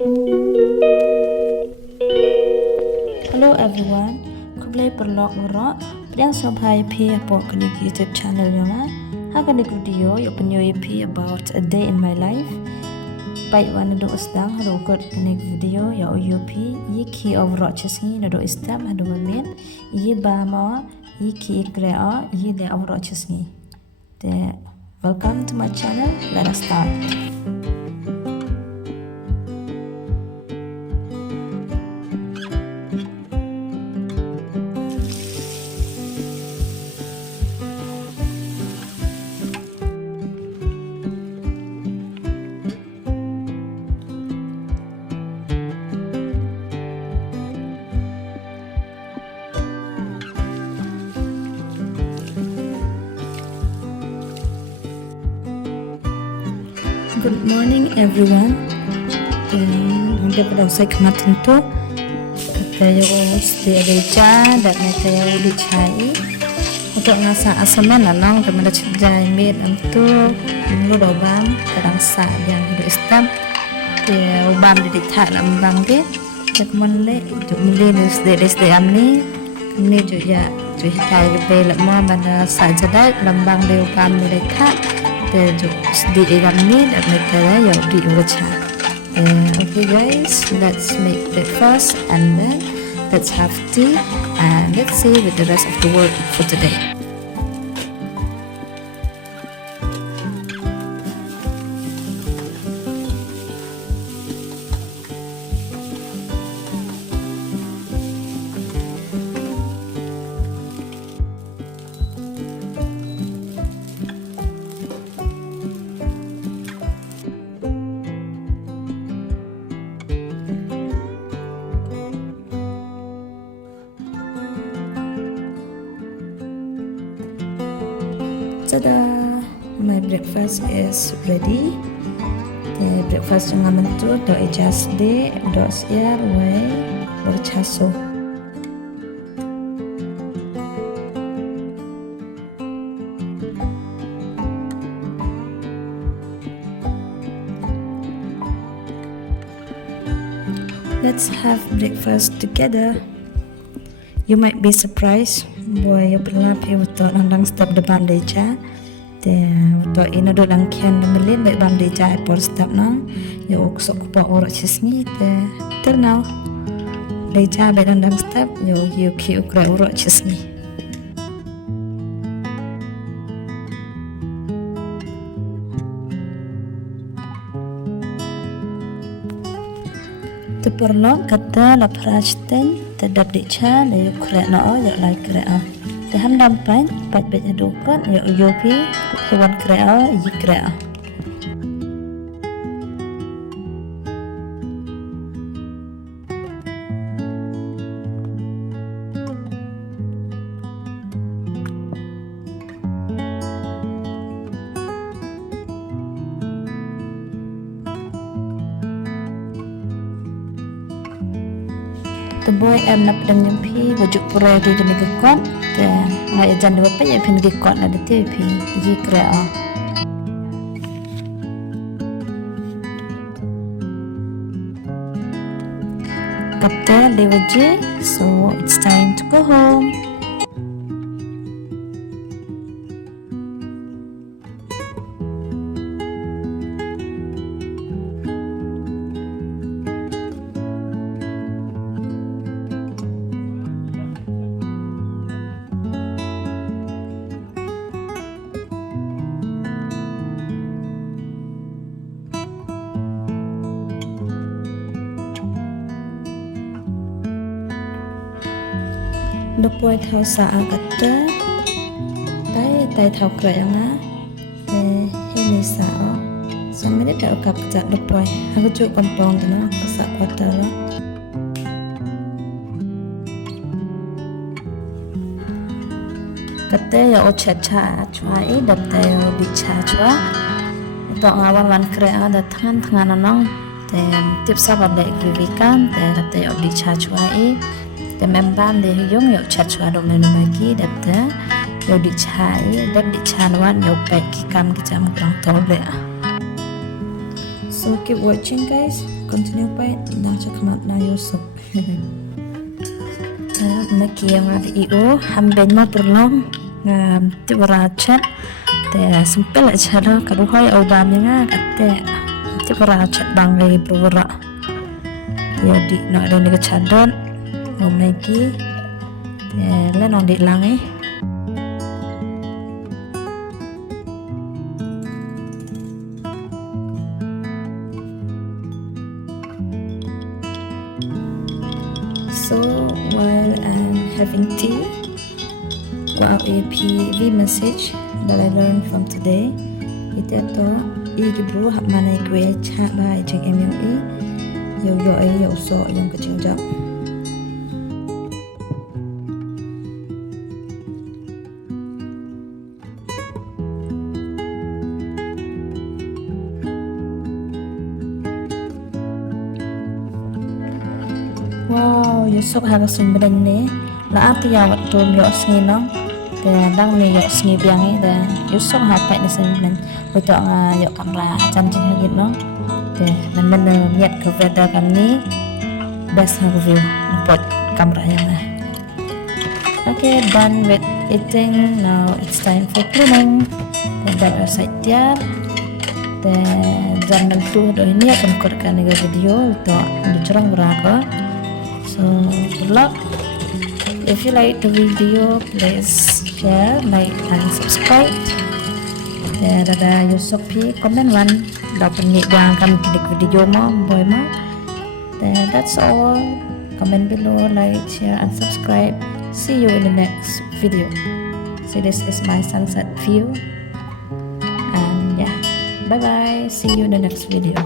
Hello everyone, kublai perlok ngorok, priang sobhai pi apok kunik YouTube channel yonga. Hakan video yo penyo pi about a day in my life. Pai wan do usdang hado kot kunik video yo UP yi ki overok chesngi nado istam hado mamin yi ba ma yi ki ikrea yi de overok chesngi. Welcome to my channel. Let us start. Good morning everyone. Hanggang pada usai kemarin tu kita di adeja dan kita di cai untuk ngasa asaman lalang kemudian cejai mid untuk mulu dobam kadang sa yang di istam dia ubam di tak lambang ke kemudian le itu muli di amni ini juga cai lebih lama pada saja lambang di ubam di tak di iramni dan metara yang di uwacha. Okay guys, let's make breakfast and then let's have tea and let's see with the rest of the work for today. Tada! My breakfast is ready. The breakfast yang aman tu do adjust de do siar way bercaso. Let's have breakfast together. You might be surprised. Boy, you pernah pergi untuk nandang step depan deja. Untuk ini do langkian melin baik bang deja airport step nang. You sok kupak orang cisni. Ternau deja baik nandang step. You ki ukrai orang cisni. Perlu kata laprajten terhadap deja le ukrai no ya lai krea. Deham dampai pat bet adukon ya uyopi hewan krea yi krea. The boy em nak pedang nyampi wajuk pura di kena gekot dan ngai jan dua pe ya pin gekot ada tepi ji krea. Kata lewaje, so it's time to go home. Dopoi thau sa agata tai thau krayanga ini sa sampai dia kap cat dopoi aku cuk kompong dana sa kota la kata ya ocha-cha chua dapta ya dicha chua untuk ngawan wan kraya da tangan nang tips apa dek givikan dapta ya dicha chua memban de yung yo chachwa do menu magi dapta yo di chai dan di chanwan yo pek kam kicam kang tole. So keep watching guys, continue by cho kamat na Yusuf. Makia ngadi iyo hamben mo perlom ngam tibarachat te sempel acara kaduhai audamnya nga kate tibarachat bangai berwara jadi nak ada ni kecadon ngom lagi te len on di langai. So while I'm having tea, ko ang APV message that I learned from today. Ito to, i-gibru hap manay kwe cha ba Jingim yung yo ay yo so yung kachingjak. Wow, Yusuf harus sumberan ni. Laat ya waktu yo sngi no. Dan dang ni yo sngi biang dan Yusuf hapai ni sumberan. Betul nga yo kamera janji hagit no. Dan men niat ke weather kan ni best review buat kamera yang lah. Okay, done with eating. Now it's time for cleaning. Dan dah outside tiar. Dan jam 6 do ini akan kurkan ni video itu dicerang berapa. So good luck. If you like the video, please share, like, and subscribe. Dan ada Yusuf pi komen one. Dapat ni jangan kami klik video mo, boy mo. Then that's all. Comment below, like, share, and subscribe. See you in the next video. So this is my sunset view. And yeah, bye bye. See you in the next video.